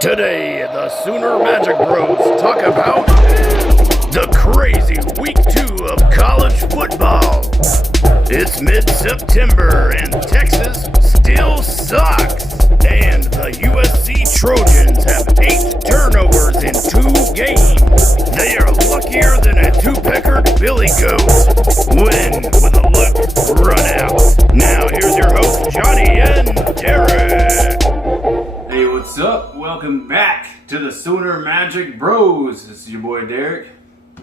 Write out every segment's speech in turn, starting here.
Today, the Sooner Magic Bros talk about the crazy week 2 of college football. It's mid-September and Texas still sucks. And the USC Trojans have 8 turnovers in 2 games. They are luckier than a two-peckered billy goat. Win with a look run out. Now here's your host, Johnny and Derek. Hey, what's up? Welcome back to the Sooner Magic Bros. This is your boy Derek.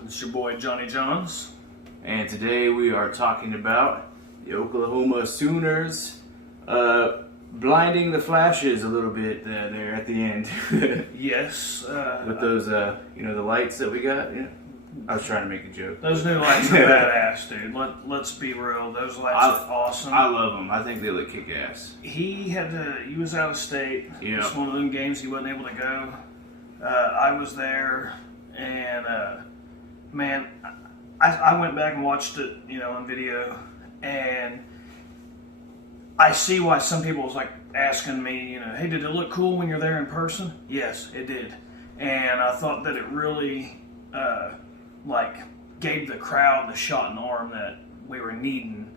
It's your boy Johnny Johns. And today we are talking about the Oklahoma Sooners blinding the flashes a little bit there at the end. Yes. With those, the lights that we got. Yeah. I was trying to make a joke. Those new lights are badass, dude. Let's be real. Those lights are awesome. I love them. I think they look kick-ass. He was out of state. Yeah. It's one of them games he wasn't able to go. I was there, and man, I went back and watched it, on video, and I see why some people was like asking me, hey, did it look cool when you're there in person? Yes, it did, and I thought that it really gave the crowd the shot in the arm that we were needing,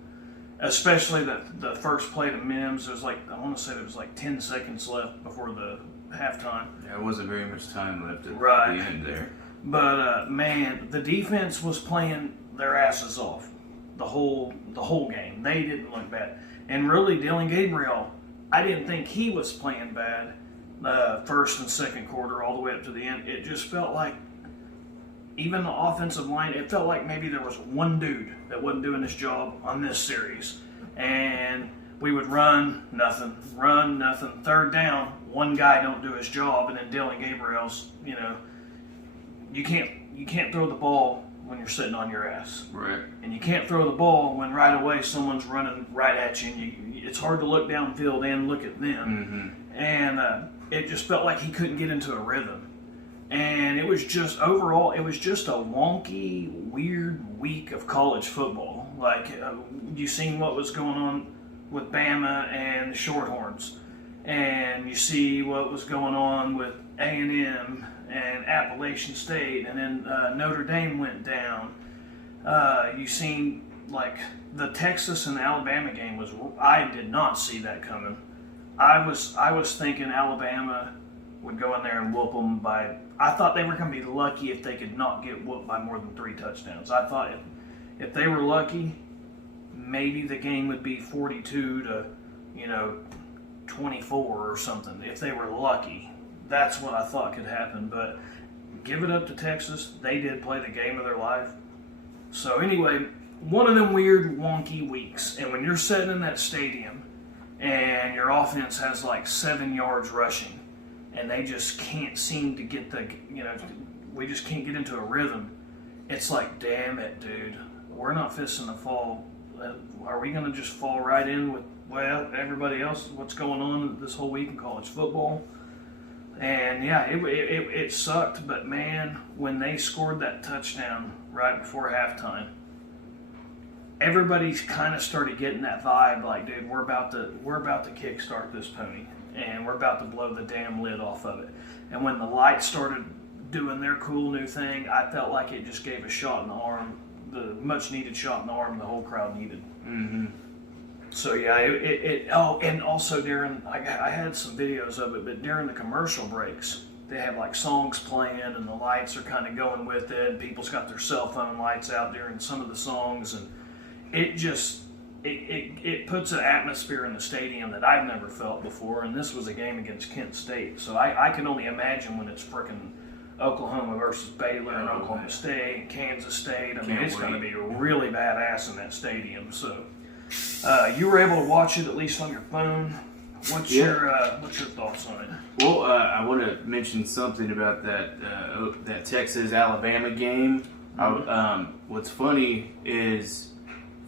especially the first play to Mims. It was I want to say there was 10 seconds left before the halftime. There wasn't very much time left at the end there. But man, the defense was playing their asses off the whole game. They didn't look bad, and really Dylan Gabriel, I didn't think he was playing bad. First and second quarter, all the way up to the end, it just felt like even the offensive line. It felt like maybe there was one dude that wasn't doing his job on this series, and we would run nothing. Third down, one guy don't do his job, and then Dylan Gabriel's, you can't throw the ball when you're sitting on your ass. Right. And you can't throw the ball when right away someone's running right at you. And it's hard to look downfield and look at them. Mm-hmm. And it just felt like he couldn't get into a rhythm. And it was just, overall, it was just a wonky, weird week of college football. You seen what was going on with Bama and the Shorthorns. And you see what was going on with A&M and Appalachian State, and then Notre Dame went down. You seen the Texas and Alabama game I did not see that coming. I was thinking Alabama would go in there and whoop them I thought they were going to be lucky if they could not get whooped by more than 3 touchdowns. I thought if they were lucky, maybe the game would be 42 to 24 or something. If they were lucky. That's what I thought could happen, but give it up to Texas. They did play the game of their life. So anyway, one of them weird, wonky weeks. And when you're sitting in that stadium and your offense has 7 yards rushing and they just can't seem to get we just can't get into a rhythm, it's like, damn it, dude. We're not fisting to fall. Are we going to just fall right in with, everybody else, what's going on this whole week in college football? And yeah, it sucked, but man, when they scored that touchdown right before halftime, everybody kind of started getting that vibe, dude, we're about to kickstart this pony, and we're about to blow the damn lid off of it. And when the lights started doing their cool new thing, I felt like it just gave a shot in the arm, the much needed shot in the arm the whole crowd needed. Mm-hmm. So yeah, and also during, I had some videos of it, but during the commercial breaks, they have songs playing and the lights are kind of going with it. People's got their cell phone lights out during some of the songs, and it just, it puts an atmosphere in the stadium that I've never felt before, and this was a game against Kent State, so I can only imagine when it's frickin' Oklahoma versus Baylor and Oklahoma State and Kansas State. I mean, it's going to be really badass in that stadium, so... you were able to watch it at least on your phone. What's your thoughts on it? Well, I want to mention something about that Texas-Alabama game. What's funny is,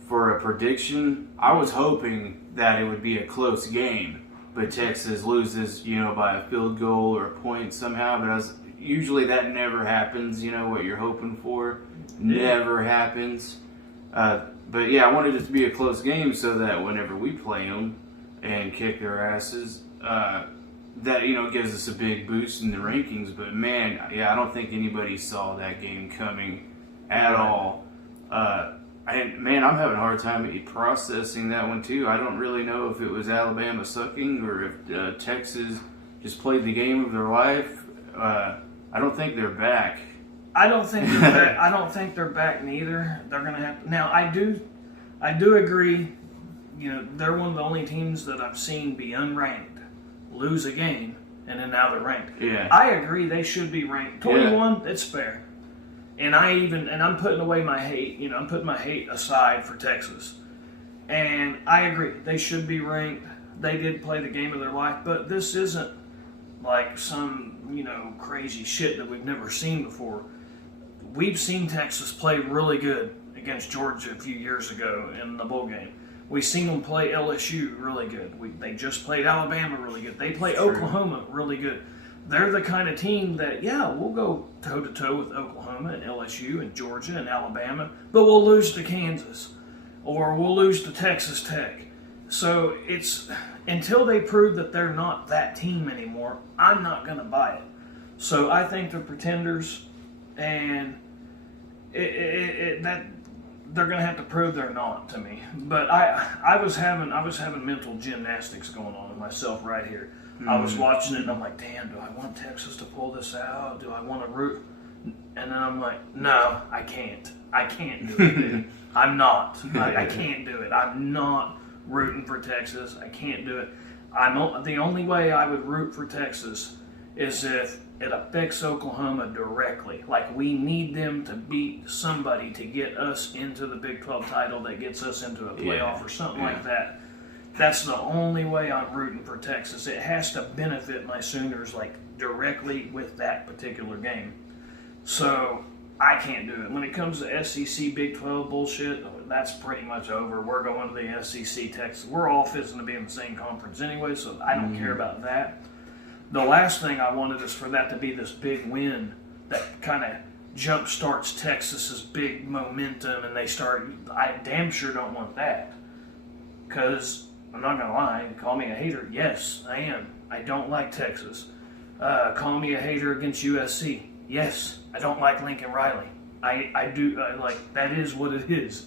for a prediction, I was hoping that it would be a close game, but Texas loses, by a field goal or a point somehow. But usually that never happens. What you're hoping for never happens. But yeah, I wanted it to be a close game so that whenever we play them and kick their asses, that gives us a big boost in the rankings. But man, yeah, I don't think anybody saw that game coming at all. I'm having a hard time processing that one too. I don't really know if it was Alabama sucking or if Texas just played the game of their life. I don't think they're back. I don't think they're back. I don't think they're back neither. They're gonna have to, now. I do agree. They're one of the only teams that I've seen be unranked, lose a game, and then now they're ranked. Yeah. I agree. They should be ranked 21. It's fair. And I'm putting away my hate. I'm putting my hate aside for Texas. And I agree. They should be ranked. They did play the game of their life, but this isn't like some, crazy shit that we've never seen before. We've seen Texas play really good against Georgia a few years ago in the bowl game. We've seen them play LSU really good. They just played Alabama really good. They play Oklahoma really good. They're the kind of team that, we'll go toe-to-toe with Oklahoma and LSU and Georgia and Alabama, but we'll lose to Kansas or we'll lose to Texas Tech. So it's until they prove that they're not that team anymore, I'm not going to buy it. So I think they're pretenders, and that they're going to have to prove they're not to me. But I was having mental gymnastics going on with myself right here. I was watching it and I'm like, damn, do I want Texas to pull this out? Do I want to root? And then I'm like, no, I can't. I can't do it, dude. I'm not. I can't do it. I'm not rooting for Texas. I can't do it. The only way I would root for Texas is if it affects Oklahoma directly. Like, we need them to beat somebody to get us into the Big 12 title that gets us into a playoff or something like that. That's the only way I'm rooting for Texas. It has to benefit my Sooners, like, directly with that particular game. So I can't do it. When it comes to SEC Big 12 bullshit, that's pretty much over. We're going to the SEC, Texas. We're all fizzing to be in the same conference anyway, so I don't care about that. The last thing I wanted is for that to be this big win that kind of jump starts Texas's big momentum, and I damn sure don't want that. Because I'm not going to lie, call me a hater. Yes, I am. I don't like Texas. Call me a hater against USC. Yes, I don't like Lincoln Riley. I do, that is what it is.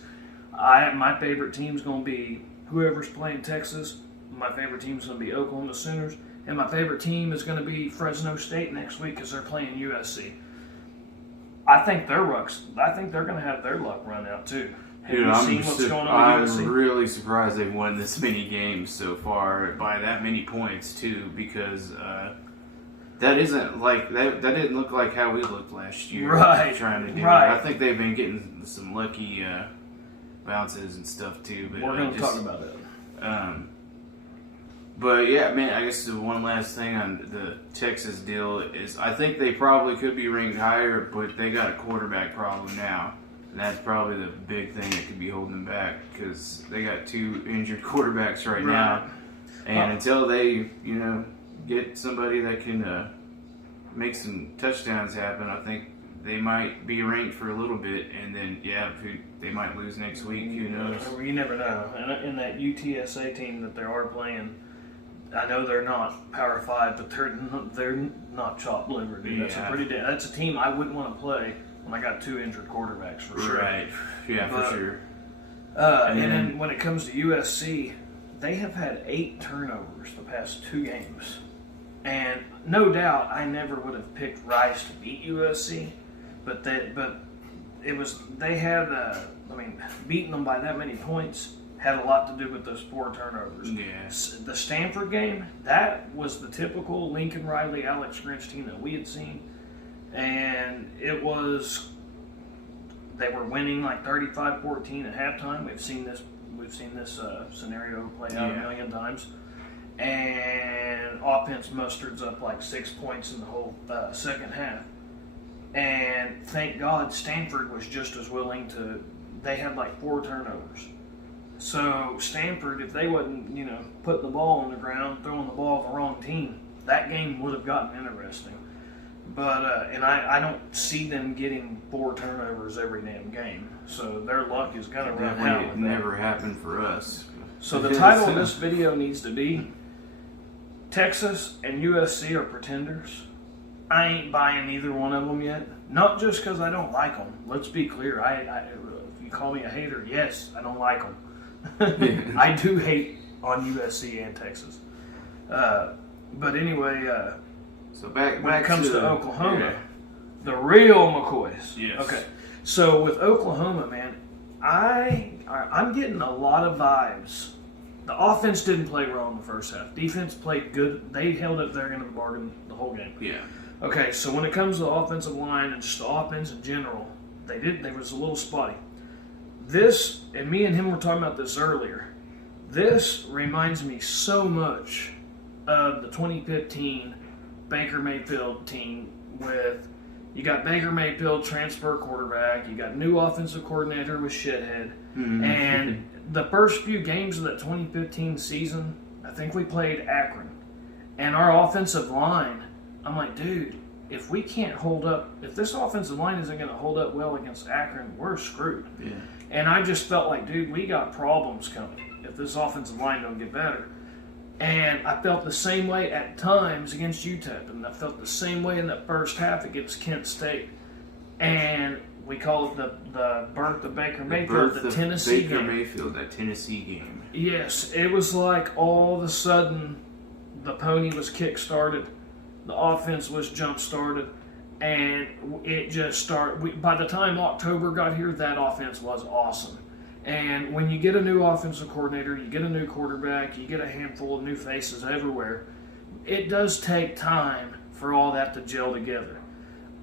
My favorite team's going to be whoever's playing Texas. My favorite team's going to be Oklahoma Sooners. And my favorite team is going to be Fresno State next week because they're playing USC. I think they're going to have their luck run out too. Have you seen what's going on with USC? I'm really surprised they've won this many games so far by that many points too, because that isn't like that didn't look like how we looked last year. Right. Trying to do right. I think they've been getting some lucky bounces and stuff too. But we're going to talk about it. But yeah, man, I guess the one last thing on the Texas deal is I think they probably could be ranked higher, but they got a quarterback problem now. And that's probably the big thing that could be holding them back because they got 2 injured quarterbacks right now. And until they, get somebody that can make some touchdowns happen, I think they might be ranked for a little bit. And then, they might lose next week. Who knows? You never know. And in that UTSA team that they are playing, I know they're not Power 5, but they're not chopped liver, dude. That's a team I wouldn't want to play when I got 2 injured quarterbacks for sure. Right. Yeah, for sure. And then when it comes to USC, they have had 8 turnovers the past 2 games. And no doubt I never would have picked Rice to beat USC, but beating them by that many points had a lot to do with those 4 turnovers. Yeah. The Stanford game, that was the typical Lincoln Riley, Alex Grinch team that we had seen. And they were winning like 35-14 at halftime. We've seen this scenario play out a million times. And offense musters up like 6 points in the whole second half. And thank God Stanford was just as willing to. They had like 4 turnovers. So Stanford, if they wasn't, putting the ball on the ground, throwing the ball at the wrong team, that game would have gotten interesting. But and I don't see them getting 4 turnovers every damn game. So their luck is gonna run out. It never happened for us. So the title of this video needs to be Texas and USC are pretenders. I ain't buying either one of them yet. Not just because I don't like them. Let's be clear. If you call me a hater, yes, I don't like them. I do hate on USC and Texas. But anyway, so back when it comes to Oklahoma, yeah. the real McCoys. Yes. Okay. So with Oklahoma, man, I'm getting a lot of vibes. The offense didn't play well in the first half. Defense played good. They held up their end of the bargain the whole game. Yeah. Okay, so when it comes to the offensive line and just the offense in general, they was a little spotty. This, and me and him were talking about this earlier, this reminds me so much of the 2015 Baker Mayfield team with, you got Baker Mayfield, transfer quarterback, you got new offensive coordinator with shithead, and the first few games of that 2015 season, I think we played Akron, and our offensive line, I'm like, dude, if we can't hold up, if this offensive line isn't going to hold up well against Akron, we're screwed. Yeah. And I just felt like, dude, we got problems coming if this offensive line don't get better. And I felt the same way at times against UTEP, and I felt the same way in that first half against Kent State. And we call it the birth of Baker Mayfield, the Tennessee Baker game. Mayfield, that Tennessee game. Yes, it was like all of a sudden the pony was kick-started, the offense was jump-started, and it just started. By the time October got here, that offense was awesome. And when you get a new offensive coordinator, you get a new quarterback, you get a handful of new faces everywhere, it does take time for all that to gel together.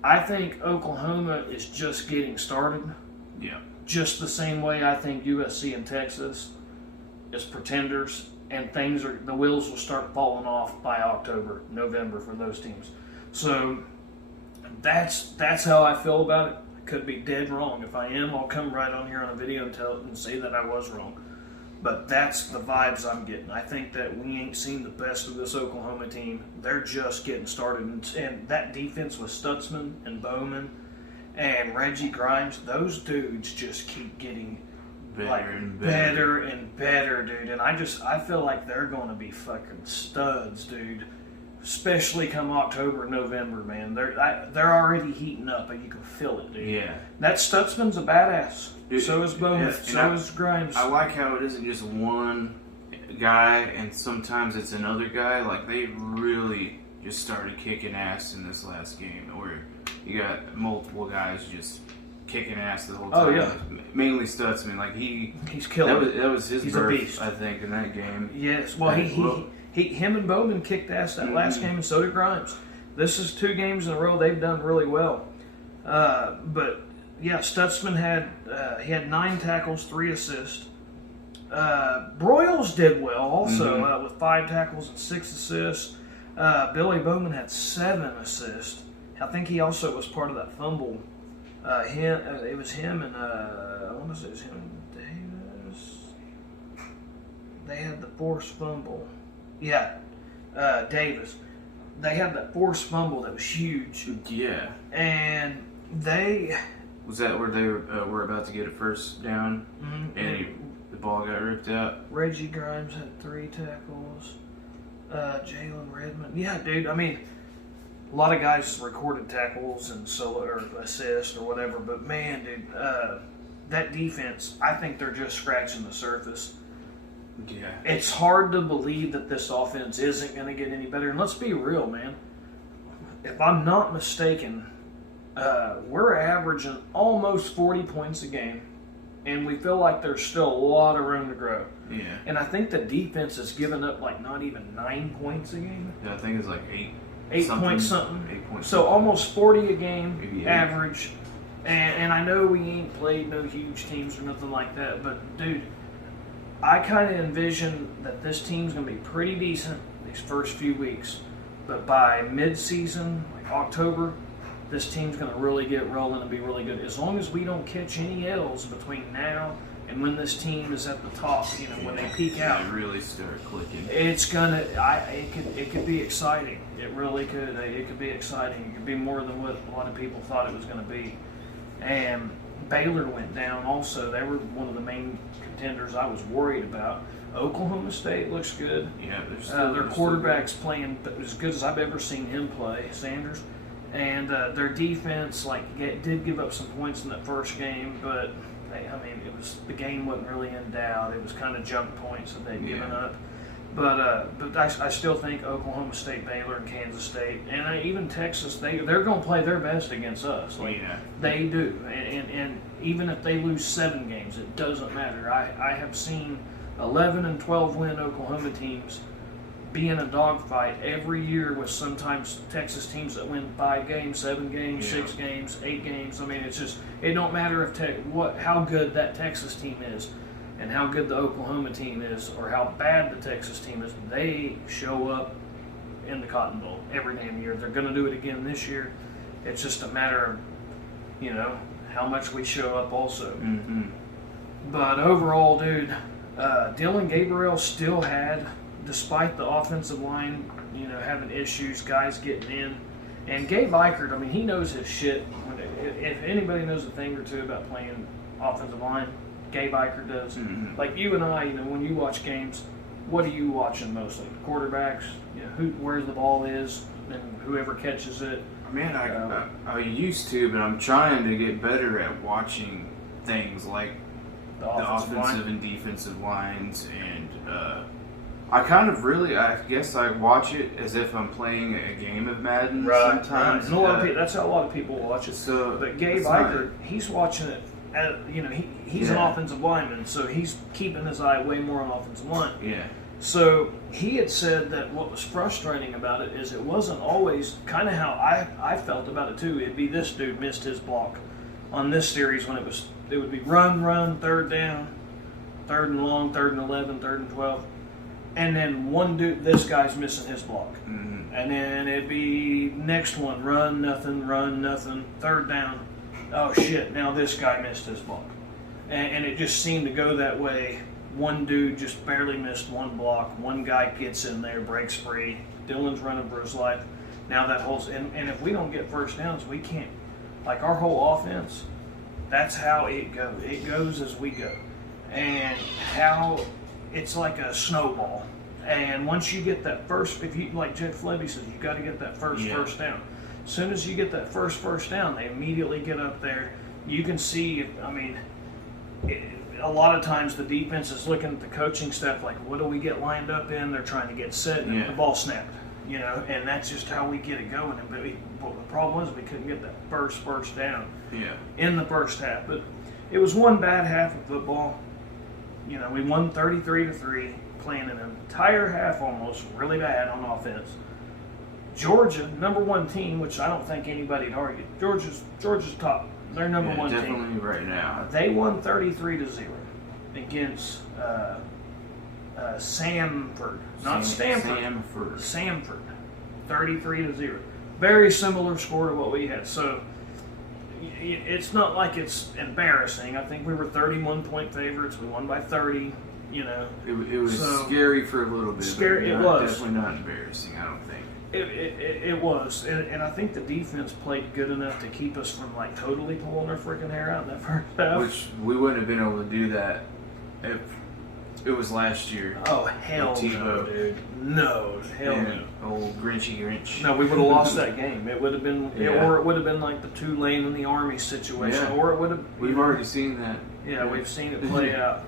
I think Oklahoma is just getting started. Yeah. Just the same way I think USC and Texas is pretenders, and the wheels will start falling off by October, November for those teams. So that's how I feel about it. I could be dead wrong. If I am, I'll come right on here on a video and say that I was wrong. But that's the vibes I'm getting. I think that we ain't seen the best of this Oklahoma team. They're just getting started. And that defense with Stutzman and Bowman and Reggie Grimes, those dudes just keep getting better and better, dude. And I feel like they're going to be fucking studs, dude. Especially come October, November, man. They're already heating up, but you can feel it, dude. Yeah. That Stutzman's a badass. Dude, so is Bowman. yeah, so is Grimes. I like how it isn't just one guy, and sometimes it's another guy. Like, they really just started kicking ass in this last game, where you got multiple guys just kicking ass the whole time. Oh, yeah. Mainly Stutzman. Like, he's killing it. That was his He's birth, a beast. I think, in that game. Yes. Well, him and Bowman kicked ass that last game, and so did Grimes. This is 2 games in a row they've done really well. But yeah, Stutzman had 9 tackles, 3 assists. Broyles did well also with 5 tackles and 6 assists. Billy Bowman had 7 assists. I think he also was part of that fumble. It was him and I want to say it was him and Davis. They had the forced fumble. Yeah, Davis. They had that forced fumble that was huge. Yeah. And Was that where they were about to get a first down, and the ball got ripped out? Reggie Grimes had 3 tackles. Jalen Redmond. Yeah, dude. I mean, a lot of guys recorded tackles and solo or assist or whatever, but man, dude, that defense, I think they're just scratching the surface. Yeah. It's hard to believe that this offense isn't going to get any better. And let's be real, man. If I'm not mistaken, we're averaging almost 40 points a game, and we feel like there's still a lot of room to grow. Yeah. And I think the defense has given up like not even 9 points a game. Yeah, I think it's like 8. 8 point something. 8 points. So almost 40 a game, Maybe 8. average. And I know we ain't played no huge teams or nothing like that, but dude, I kind of envision that this team's going to be pretty decent these first few weeks. But by mid-season, like October, this team's going to really get rolling and be really good. As long as we don't catch any L's between now and when this team is at the top, when they peak out. They really start clicking. It's going to, it could be exciting. It really could. It could be exciting. It could be more than what a lot of people thought it was going to be. And Baylor went down also. They were one of the main contenders I was worried about. Oklahoma State looks good. Yeah, their quarterback's playing as good as I've ever seen him play, Sanders. And their defense did give up some points in that first game, but the game wasn't really in doubt. It was kind of junk points that they'd given up. But I still think Oklahoma State, Baylor, and Kansas State, and even Texas, they're going to play their best against us. They do. And even if they lose 7 games, it doesn't matter. I have seen 11 and 12 win Oklahoma teams be in a dogfight every year with sometimes Texas teams that win 5 games, 7 games, 6 games, 8 games. I mean, it's just, it don't matter if how good that Texas team is and how good the Oklahoma team is or how bad the Texas team is. They show up in the Cotton Bowl every damn year. They're going to do it again this year. It's just a matter of, how much we show up also. Mm-hmm. But overall, dude, Dylan Gabriel still had, despite the offensive line, having issues, guys getting in. And Gabe Eichert, he knows his shit. If anybody knows a thing or two about playing offensive line, Gabe Eichert does. Mm-hmm. Like you and I, when you watch games, what are you watching mostly? Quarterbacks, where the ball is, and whoever catches it. Man, I used to, but I'm trying to get better at watching things like the offensive and defensive lines, and I guess I watch it as if I'm playing a game of Madden sometimes. Right. And that's how a lot of people watch it. But Gabe Eichert, he's watching it. He's an offensive lineman, so he's keeping his eye way more on offensive line. Yeah. So he had said that what was frustrating about it is it wasn't always kind of how I felt about it too. It'd be this dude missed his block on this series when it would be run, third down, third and long, third and 11, third and 12. And then one dude, this guy's missing his block. Mm-hmm. And then it'd be next one, run, nothing, third down. Oh shit, now this guy missed his block. And it just seemed to go that way. One dude just barely missed one block. One guy gets in there, breaks free. Dylan's running for his life. Now that holds, and if we don't get first downs, we can't. Like our whole offense, that's how it goes. It goes as we go. And how it's like a snowball. And once you get that first, like Jeff Levy says, you got to get that first down. As soon as you get that first down, they immediately get up there. You can see, a lot of times the defense is looking at the coaching staff like, what do we get lined up in? They're trying to get set, and the ball snapped, and that's just how we get it going. But the problem was we couldn't get that first down in the first half. But it was one bad half of football. We won 33-3, playing an entire half almost really bad on offense. Georgia, number 1 team, which I don't think anybody'd argue. Georgia's top. They're number 1 team. Definitely right now. They won 33-0 against Samford, not Stanford. Samford, 33-0. Very similar score to what we had. So it's not like it's embarrassing. I think we were 31-point favorites. We won by 30. It was scary for a little bit. Scary. It was definitely not embarrassing. I don't think. It was, and I think the defense played good enough to keep us from totally pulling our freaking hair out in that first half. Which we wouldn't have been able to do that if it was last year. Oh hell no, dude! No, hell no. Old Grinchy Grinch. No, we would have lost that game. It would have been, or it would have been like the Tulane and the Army situation, or it would have. We've already seen that. Yeah, we've seen it play out.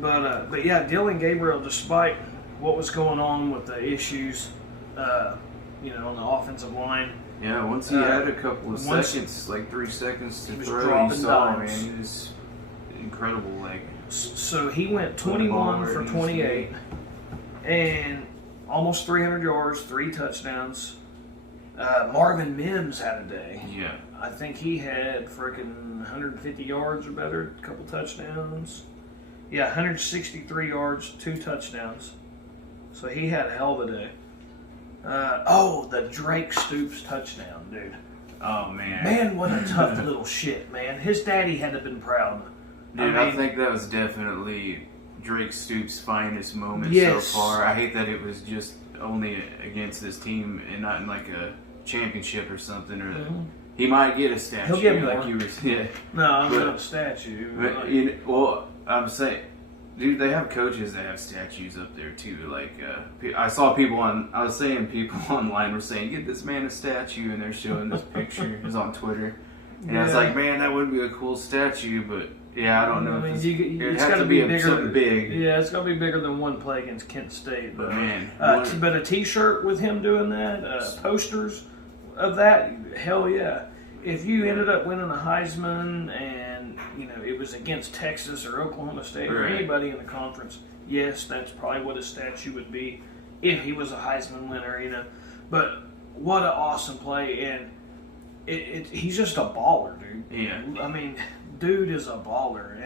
But yeah, Dylan Gabriel, despite what was going on with the issues. On the offensive line. Yeah, once he had a couple of seconds, like 3 seconds to throw, you saw, man, he was incredible. So he went 21 for 28 and almost 300 yards, 3 touchdowns. Marvin Mims had a day. Yeah. I think he had freaking 150 yards or better, a couple touchdowns. Yeah, 163 yards, 2 touchdowns. So he had a hell of a day. The Drake Stoops touchdown, dude. Oh, man. Man, what a tough little shit, man. His daddy had to have been proud. Dude, I think that was definitely Drake Stoops' finest moment so far. I hate that it was just only against this team and not in a championship or something. Or he might get a statue. He'll get more. You were, No, I'm not a statue. I'm saying, Dude, they have coaches that have statues up there too. Like, I saw people people online were saying, "Get this man a statue," and they're showing this picture. It's on Twitter, and I was like, "Man, that would be a cool statue." But yeah, I don't know. I mean, It'd it's have got to be be bigger. something big. Yeah, it's got to be bigger than one play against Kent State. But man, but a T-shirt with him doing that, posters of that, hell yeah. If you ended up winning a Heisman and it was against Texas or Oklahoma State or anybody in the conference, yes, that's probably what a statue would be if he was a Heisman winner. But what an awesome play, and he's just a baller, dude. Yeah. I mean, dude is a baller,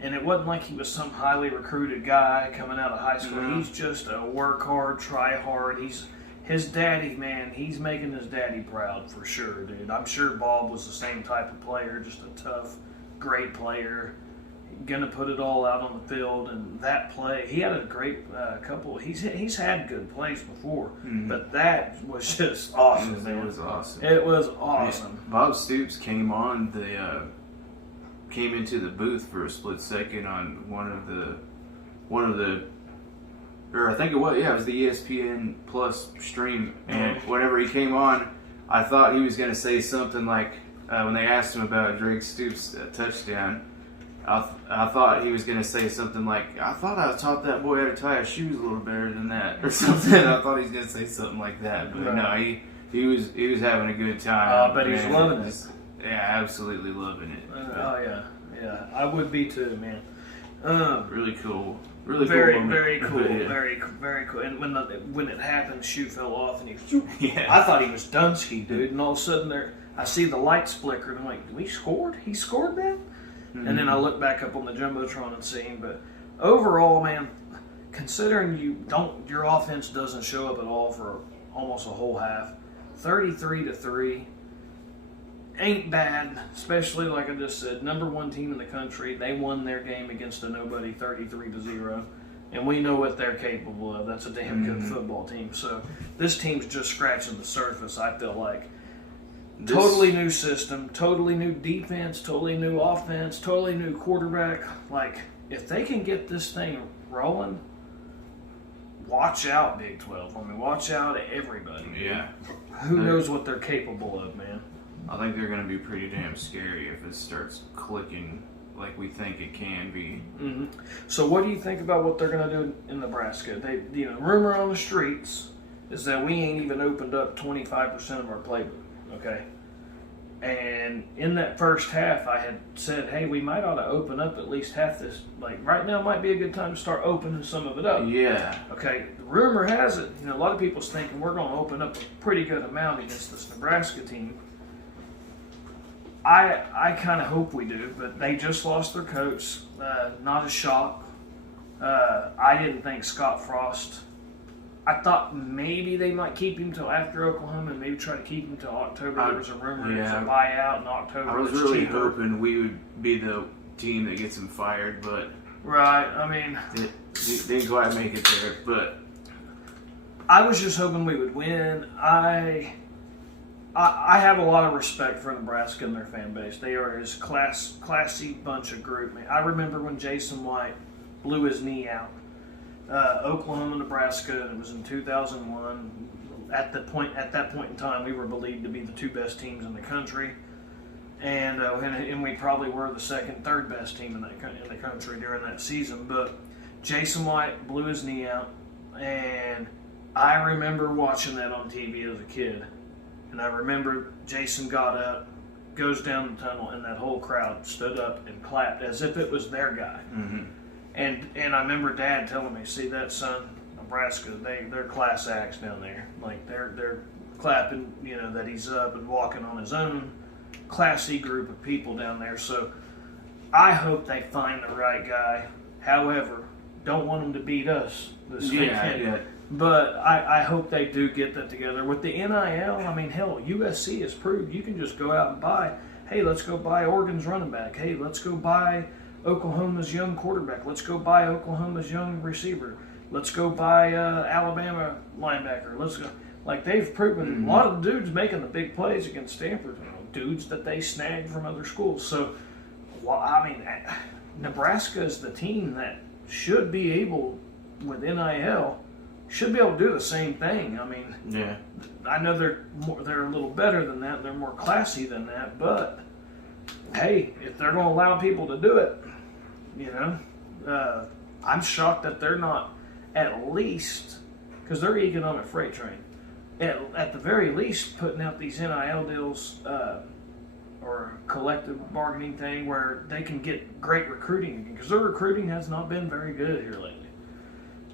and it wasn't like he was some highly recruited guy coming out of high school. No. He's just a work hard, try hard. His daddy, man, he's making his daddy proud for sure, dude. I'm sure Bob was the same type of player, just a tough, great player, gonna put it all out on the field. And that play, he had a great couple. He's had good plays before, but that was just awesome, man. It was awesome. It was awesome. Man, Bob Stoops came into the booth for a split second on one of the. Or I think it was the ESPN Plus stream, and whenever he came on, I thought he was going to say something like, when they asked him about Drake Stoops' touchdown, I thought he was going to say something like, I thought I taught that boy how to tie his shoes a little better than that, or something. I thought he was going to say something like that, but no, he was having a good time. But he's loving it. Yeah, absolutely loving it. Yeah, I would be too, man. Really cool. Really very, cool moment. very cool, Yeah. very cool. And when it happened, the shoe fell off, and Yeah. I thought he was Dunsky, dude. And all of a sudden, I see the lights flicker, and I'm like, "We scored? He scored that?" Mm-hmm. And then I look back up on the jumbotron and see him. But overall, man, considering your offense doesn't show up at all for almost a whole half, 33-3. Ain't bad, especially like I just said, number one team in the country. They won their game against a nobody 33-0, and we know what they're capable of. That's a damn good football team. So this team's just scratching the surface, I feel like. Totally new system, totally new defense, totally new offense, totally new quarterback. Like, if they can get this thing rolling, watch out, Big 12. I mean, watch out, everybody. Yeah. Who knows what they're capable of, man? I think they're going to be pretty damn scary if it starts clicking like we think it can be. Mm-hmm. So what do you think about what they're going to do in Nebraska? Rumor on the streets is that we ain't even opened up 25% of our playbook, okay? And in that first half, I had said, hey, we might ought to open up at least half this. Like, right now might be a good time to start opening some of it up. Yeah. Okay, the rumor has it, a lot of people's thinking we're going to open up a pretty good amount against this Nebraska team. I kind of hope we do, but they just lost their coach. Not a shock. I didn't think Scott Frost. I thought maybe they might keep him till after Oklahoma and maybe try to keep him till October. There was a rumor there's a buyout in October. I was really hoping we would be the team that gets him fired, but right. I mean, didn't quite make it there. But I was just hoping we would win. I have a lot of respect for Nebraska and their fan base. They are this classy bunch of group. Man, I remember when Jason White blew his knee out. Oklahoma, Nebraska, and it was in 2001. At that point in time, we were believed to be the two best teams in the country, and we probably were the third best team in the country during that season. But Jason White blew his knee out, and I remember watching that on TV as a kid. And I remember Jason got up, goes down the tunnel, and that whole crowd stood up and clapped as if it was their guy. Mm-hmm. And I remember Dad telling me, "See that, son? Nebraska, they're class acts down there. Like they're clapping, that he's up and walking on his own. Classy group of people down there. So I hope they find the right guy. However, don't want them to beat us this weekend. Yeah. But I hope they do get that together. With the NIL, I mean, hell, USC has proved you can just go out and buy, hey, let's go buy Oregon's running back. Hey, let's go buy Oklahoma's young quarterback. Let's go buy Oklahoma's young receiver. Let's go buy Alabama linebacker. Let's go. Like, they've proven a lot of the dudes making the big plays against Stanford, dudes that they snagged from other schools. So, I mean, Nebraska is the team that should be able, with NIL, should be able to do the same thing. I mean, Yeah. I know they're a little better than that. They're more classy than that. But hey, if they're going to allow people to do it, I'm shocked that they're not at least, because they're economic freight train, at the very least putting out these NIL deals or collective bargaining thing where they can get great recruiting, because their recruiting has not been very good here lately.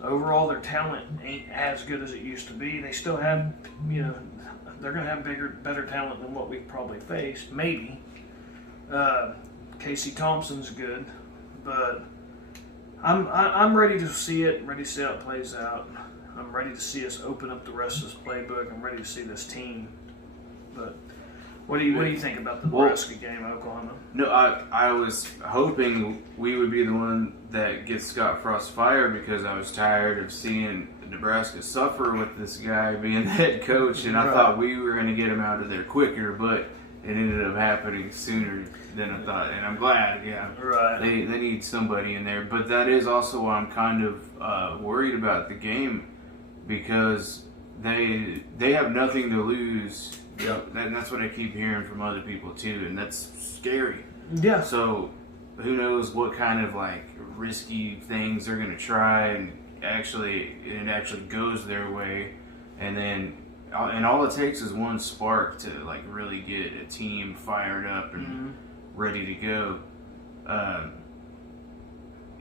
Overall, their talent ain't as good as it used to be. They still have, they're going to have better talent than what we've probably faced, maybe. Casey Thompson's good, but I'm ready to see it. Ready to see how it plays out. I'm ready to see us open up the rest of this playbook. I'm ready to see this team. But what do you think about the Nebraska game, Oklahoma? No, I was hoping we would be the one that gets Scott Frost fired, because I was tired of seeing Nebraska suffer with this guy being the head coach, and I thought we were going to get him out of there quicker, but it ended up happening sooner than I thought, and I'm glad. Yeah, right. They need somebody in there, but that is also why I'm kind of worried about the game, because they have nothing to lose. Yeah, and that's what I keep hearing from other people too, and that's scary. Yeah. So who knows what kind of risky things they're going to try, and it actually goes their way, and all it takes is one spark to really get a team fired up and ready to go.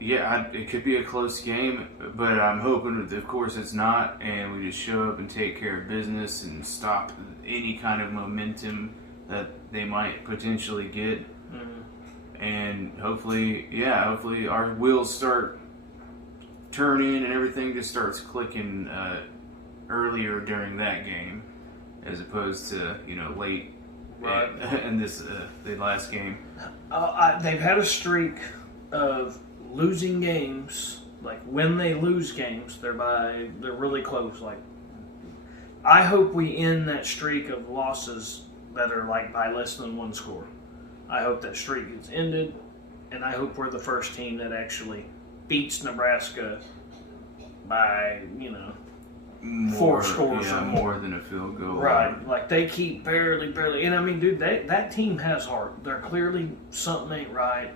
It could be a close game, but I'm hoping, of course, it's not, and we just show up and take care of business and stop any kind of momentum that they might potentially get. And hopefully our wheels start turning and everything just starts clicking earlier during that game, as opposed to late in this the last game. They've had a streak of losing games. When they lose games, they're really close. I hope we end that streak of losses that are by less than one score. I hope that streak gets ended, and I hope we're the first team that actually beats Nebraska by, four scores or more than a field goal. Right. They keep barely. And I mean, dude, that team has heart. They're clearly, something ain't right.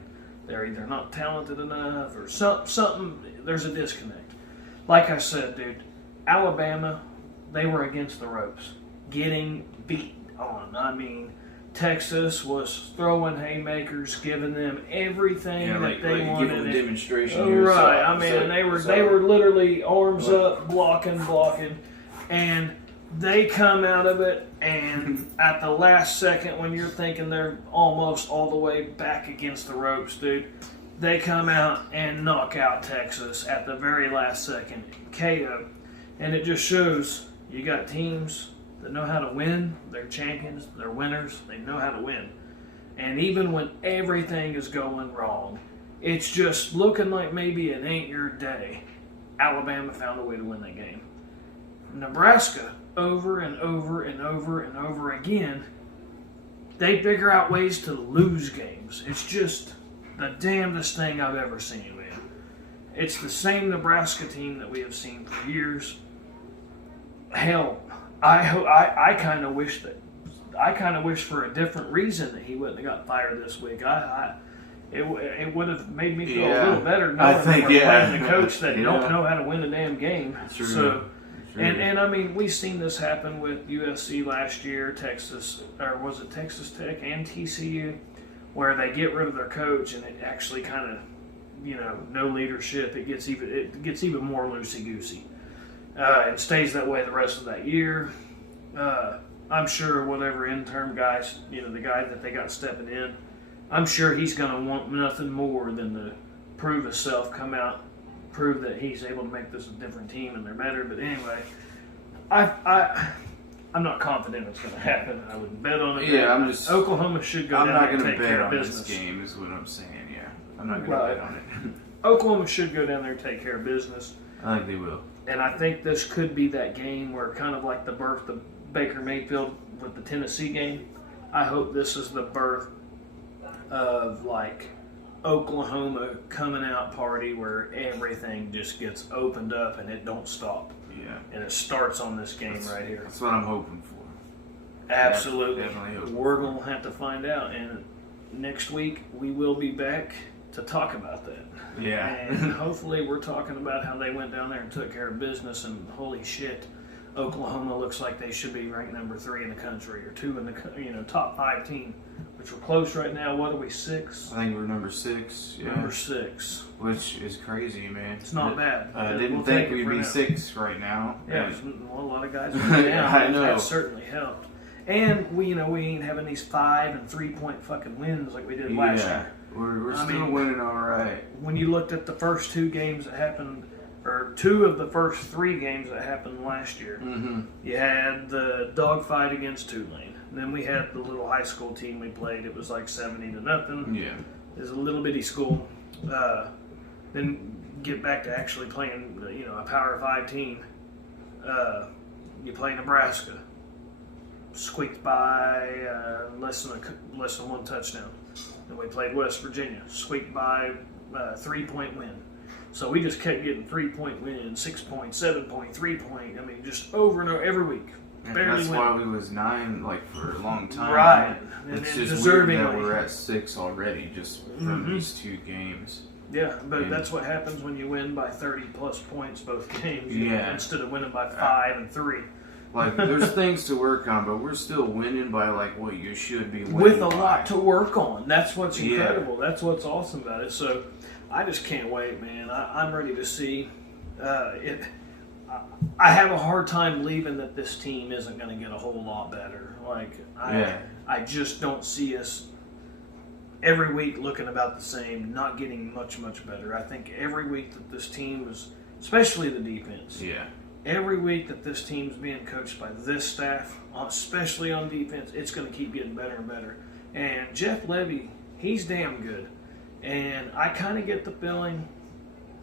They're either not talented enough or something. There's a disconnect. Like I said, dude, Alabama, they were against the ropes, getting beat on. I mean, Texas was throwing haymakers, giving them everything that they wanted. Giving a demonstration. Right. I mean, they were literally arms up, blocking, and they come out of it, and at the last second, when you're thinking they're almost all the way back against the ropes, dude, they come out and knock out Texas at the very last second, KO. And it just shows you got teams that know how to win. They're champions. They're winners. They know how to win. And even when everything is going wrong, it's just looking like maybe it ain't your day, Alabama found a way to win that game. Nebraska, over and over again, they figure out ways to lose games. It's just the damnedest thing I've ever seen, man. It's the same Nebraska team that we have seen for years. Hell, I kind of wish for a different reason that he wouldn't have got fired this week. It would have made me feel a little better knowing that we're playing a coach that don't know how to win a damn game. True. So, and I mean, we've seen this happen with USC last year, Texas Tech and TCU, where they get rid of their coach and it actually kind of, no leadership. It gets even more loosey-goosey. It stays that way the rest of that year. I'm sure whatever interim guys, the guy that they got stepping in, I'm sure he's going to want nothing more than to prove himself, come out, prove that he's able to make this a different team and they're better. But anyway, I'm not confident it's going to happen. I wouldn't bet on it. Yeah, Oklahoma should go down there and take care of business. I'm not going to bet on this game is what I'm saying, yeah. I'm not going to bet on it. Oklahoma should go down there and take care of business. I think they will. And I think this could be that game where, kind of like the birth of Baker Mayfield with the Tennessee game, I hope this is the birth of Oklahoma coming out party where everything just gets opened up and it don't stop. Yeah. And it starts on this game right here. That's what I'm hoping for. Absolutely. Definitely hoping We're going to have to find out. And next week, we will be back to talk about that. Yeah. And hopefully we're talking about how they went down there and took care of business, and holy shit, Oklahoma looks like they should be ranked number 3 in the country, or 2 in the top 5 team, which we're close right now. What are we, 6? I think we're number 6. Yeah. Number 6. Which is crazy, man. It's not bad. I didn't We'll think take it we'd for be now. 6 right now. Yeah, And- well, a lot of guys went down. I know. That certainly helped. And we ain't having these 5 and 3-point fucking wins like we did last year. We're I still mean, winning all right. When you looked at the first 2 games that happened, or 2 of the first 3 games that happened last year, you had the dogfight against Tulane. And then we had the little high school team we played. It was like 70-0. Yeah. It was a little bitty school. Then get back to actually playing, a Power 5 team. You play Nebraska. Squeaked by less than 1 touchdown. Then we played West Virginia. Squeaked by 3-point win. So we just kept getting 3-point wins, 6 point, 7 point, 3 point. I mean, just over and over every week. And Barely that's winning. why we was 9 for a long time. Right. It's And just weird that deservingly. we're at 6 already just from these 2 games. Yeah, but And- that's what happens when you win by 30-plus points both games. Yeah. Instead of winning by 5 and 3. There's things to work on, but we're still winning by what you should be winning With a by. lot to work on. That's what's Yeah. incredible. That's what's awesome about it. So I just can't wait, man. I'm ready to see it. I have a hard time believing that this team isn't going to get a whole lot better. I just don't see us every week looking about the same, not getting much better. I think every week that this team is, especially the defense, Yeah. every week that this team's being coached by this staff, especially on defense, it's going to keep getting better and better. And Jeff Levy, he's damn good. And I kind of get the feeling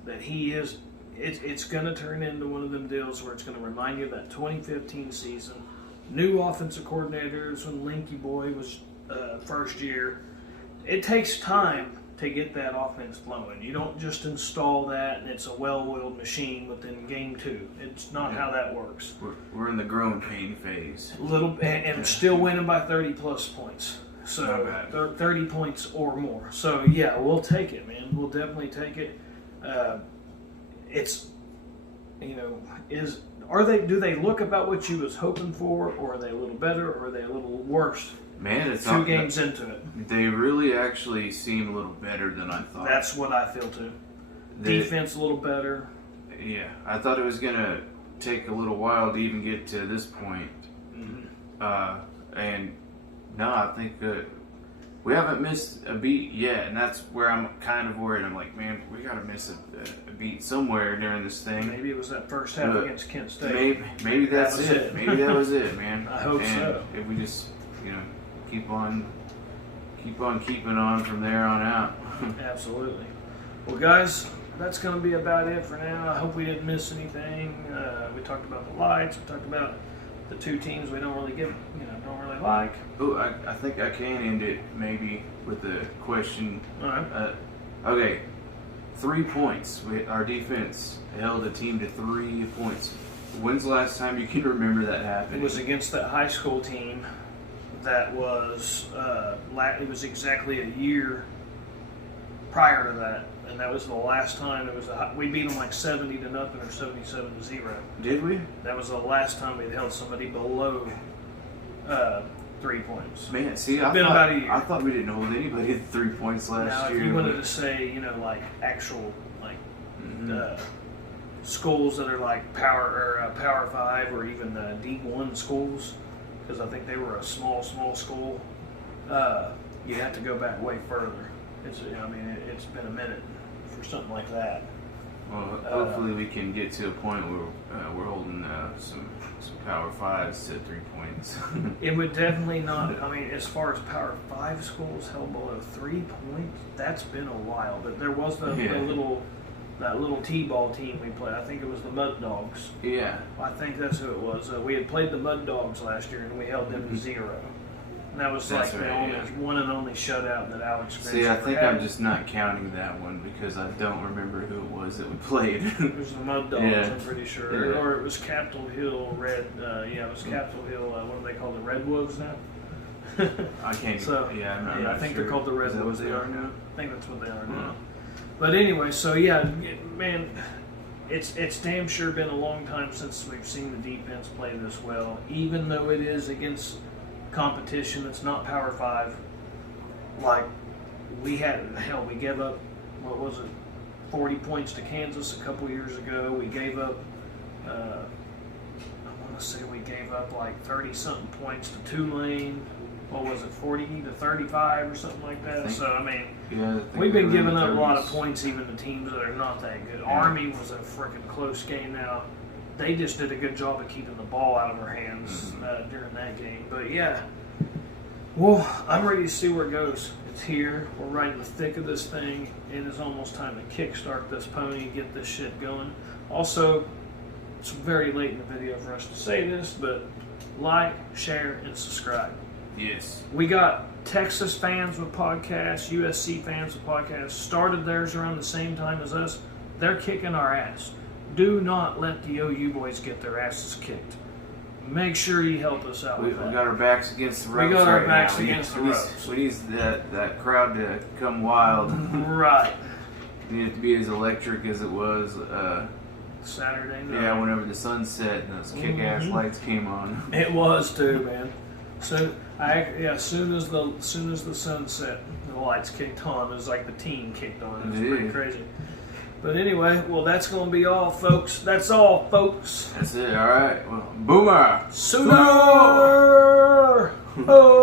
that he is, it's going to turn into one of them deals where it's going to remind you of that 2015 season. New offensive coordinators when Linky Boy was first year. It takes time to get that offense flowing. You don't just install that and it's a well-oiled machine within game 2. It's not how that works. We're in the growing pain phase. And still winning by 30-plus points. So Not bad. 30 points or more. So yeah, we'll take it, man. We'll definitely take it. It's, do they look about what you was hoping for, or are they a little better, or are they a little worse? Man, it's 2 games into it. They really actually seem a little better than I thought. That's what I feel too. Defense a little better. Yeah, I thought it was gonna take a little while to even get to this point. And no, I think we haven't missed a beat yet, and that's where I'm kind of worried. I'm like, man, we gotta miss a beat somewhere during this thing. Maybe it was that first half against Kent State. Maybe that's was it. it. Maybe that was it, man. I hope and so. If we just, keep on keeping on from there on out. Absolutely. Well, guys, that's going to be about it for now. I hope we didn't miss anything. We talked about the lights. We talked about the 2 teams we don't really don't really like. Oh, I think I can end it maybe with the question. All right. Okay, 3 points. Our defense held a team to 3 points. When's the last time you can remember that happening? It was against that high school team that was, it was exactly a year prior to that. And that was the last time we beat them like 70-0 or 77-0. Did we? That was the last time we held somebody below 3 points. Man, see, Been about a year. I thought we didn't hold anybody at 3 points last Now, year. if you wanted to say, actual schools that are like Power 5 or even D1 schools, because I think they were a small school, you have to go back way further. It's been a minute for something like that. Well, hopefully we can get to a point where we're holding some Power 5s to 3 points. It would definitely not. As far as Power 5 schools held below 3 points, that's been a while. But there was that little T-ball team we played. I think it was the Mud Dogs. Yeah. I think that's who it was. We had played the Mud Dogs last year, and we held them to 0. And that was That's like the right, only yeah. one and only shutout that Alex Grinch See, I ever think had. I'm just not counting that one because I don't remember who it was that we played. It was the Mud Dogs, Yeah. I'm pretty sure. Yeah. Or it was Capitol Hill Red. Yeah, it was Capitol Hill. What do they call the Red Wolves now? I can't. So, yeah, I'm I not think sure. they're called the Red Is that Wolves what they are now. now? I think that's what they are Yeah. now. But anyway, so yeah, man, it's damn sure been a long time since we've seen the defense play this well, even though it is against competition that's not Power 5. Like, we gave up, what was it, 40 points to Kansas a couple years ago. We gave up, I want to say we gave up like 30-something points to Tulane. What was it, 40 to 35 or something like that? So, I mean, Yeah, I think we've been we were in giving the up a lot of 30s. points even to teams that are not that good. Yeah. Army was a freaking close game now. They just did a good job of keeping the ball out of our hands during that game. But yeah, well, I'm ready to see where it goes. It's here. We're right in the thick of this thing. It is almost time to kickstart this pony and get this shit going. Also, it's very late in the video for us to say this, but like, share, and subscribe. Yes. We got Texas fans with podcasts, USC fans with podcasts, started theirs around the same time as us. They're kicking our ass. Do not let the OU boys get their asses kicked. Make sure you help us out We with that. got our backs against the ropes. got our right backs now. against the we need, ropes. We need that crowd to come wild. Right. We need it to be as electric as it was. Saturday night. Yeah, whenever the sun set and those kick-ass lights came on. It was too, man. So as soon as the sun set, the lights kicked on. It was like the team kicked on. It was pretty Yeah. crazy. But anyway, well, that's going to be all, folks. That's all, folks. That's it. All right. Well, boomer. Sooner! Oh!